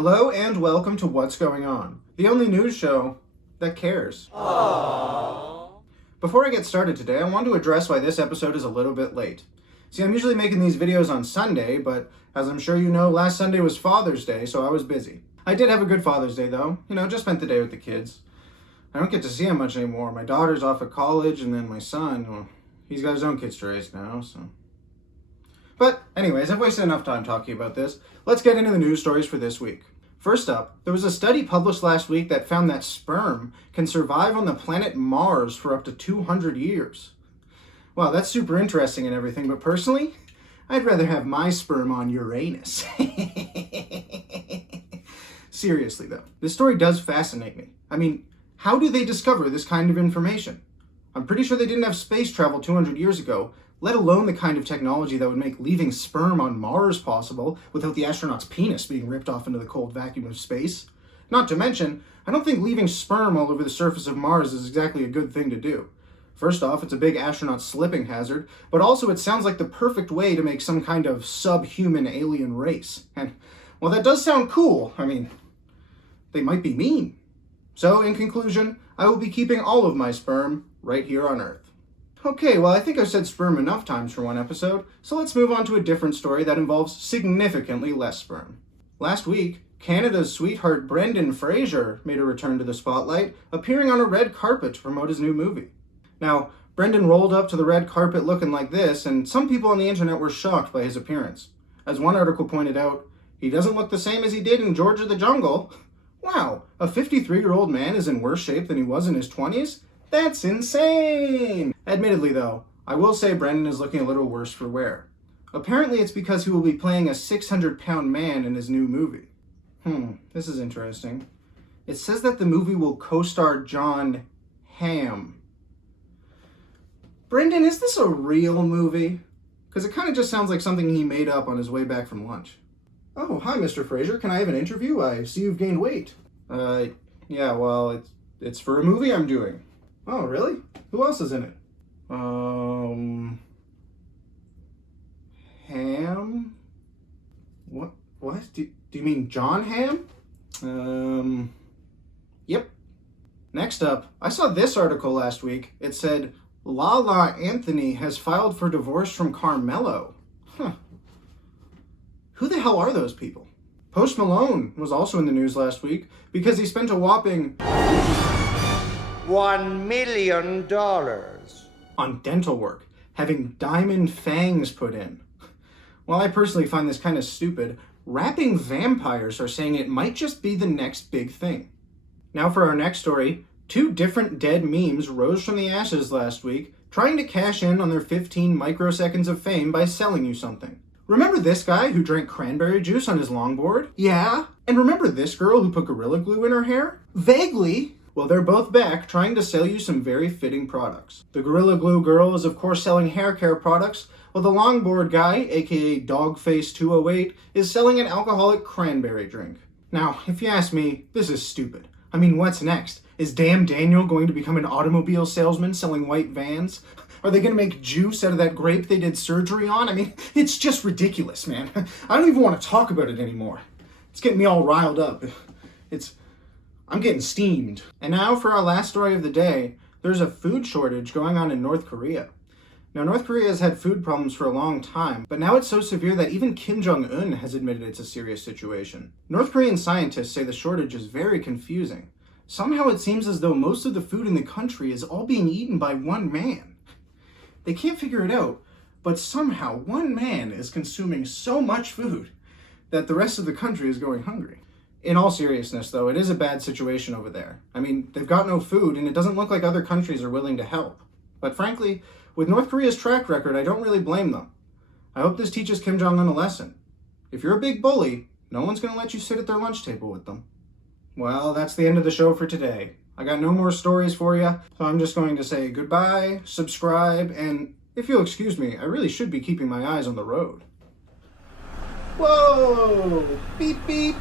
Hello and welcome to What's Going On, the only news show that cares. Aww. Before I get started today, I want to address why this episode is a little bit late. See, I'm usually making these videos on Sunday, but as I'm sure you know, last Sunday was Father's Day, so I was busy. I did have a good Father's Day though, just spent the day with the kids. I don't get to see him much anymore. My daughter's off at college, and then my son, well, he's got his own kids to raise now, so. But anyways, I've wasted enough time talking about this. Let's get into the news stories for this week. First up, there was a study published last week that found that sperm can survive on the planet Mars for up to 200 years. Wow, that's super interesting and everything, but personally, I'd rather have my sperm on Uranus. Seriously though, this story does fascinate me. I mean, how do they discover this kind of information? I'm pretty sure they didn't have space travel 200 years ago, let alone the kind of technology that would make leaving sperm on Mars possible without the astronaut's penis being ripped off into the cold vacuum of space. Not to mention, I don't think leaving sperm all over the surface of Mars is exactly a good thing to do. First off, it's a big astronaut slipping hazard, but also it sounds like the perfect way to make some kind of subhuman alien race. And while that does sound cool, they might be mean. So, in conclusion, I will be keeping all of my sperm right here on Earth. Okay, well, I think I've said sperm enough times for one episode, so let's move on to a different story that involves significantly less sperm. Last week, Canada's sweetheart Brendan Fraser made a return to the spotlight, appearing on a red carpet to promote his new movie. Now, Brendan rolled up to the red carpet looking like this, and some people on the internet were shocked by his appearance. As one article pointed out, he doesn't look the same as he did in George of the Jungle. Wow, a 53-year-old man is in worse shape than he was in his 20s? That's insane! Admittedly though, I will say Brendan is looking a little worse for wear. Apparently it's because he will be playing a 600-pound man in his new movie. This is interesting. It says that the movie will co-star John Hamm. Brendan, is this a real movie? Because it kind of just sounds like something he made up on his way back from lunch. Oh, hi Mr. Fraser, can I have an interview? I see you've gained weight. Yeah, well, it's for a movie I'm doing. Oh, really? Who else is in it? Ham? What? Do you mean John Hamm? Yep. Next up, I saw this article last week. It said, Lala Anthony has filed for divorce from Carmelo. Who the hell are those people? Post Malone was also in the news last week because he spent a whopping $1 million on dental work, having diamond fangs put in. While I personally find this kind of stupid, rapping vampires are saying it might just be the next big thing. Now for our next story, 2 different dead memes rose from the ashes last week, trying to cash in on their 15 microseconds of fame by selling you something. Remember this guy who drank cranberry juice on his longboard? Yeah. And remember this girl who put Gorilla Glue in her hair? Vaguely. Well, they're both back trying to sell you some very fitting products. The Gorilla Glue girl is of course selling hair care products, while the longboard guy, aka Dogface208, is selling an alcoholic cranberry drink. Now, if you ask me, this is stupid. What's next? Is Damn Daniel going to become an automobile salesman selling white vans? Are they going to make juice out of that grape they did surgery on? It's just ridiculous, man. I don't even want to talk about it anymore. It's getting me all riled up. I'm getting steamed. And now for our last story of the day, there's a food shortage going on in North Korea. Now, North Korea has had food problems for a long time, but now it's so severe that even Kim Jong-un has admitted it's a serious situation. North Korean scientists say the shortage is very confusing. Somehow it seems as though most of the food in the country is all being eaten by one man. They can't figure it out, but somehow one man is consuming so much food that the rest of the country is going hungry. In all seriousness, though, it is a bad situation over there. They've got no food, and it doesn't look like other countries are willing to help. But frankly, with North Korea's track record, I don't really blame them. I hope this teaches Kim Jong-un a lesson. If you're a big bully, no one's going to let you sit at their lunch table with them. Well, that's the end of the show for today. I got no more stories for you, so I'm just going to say goodbye, subscribe, and if you'll excuse me, I really should be keeping my eyes on the road. Whoa! Beep beep!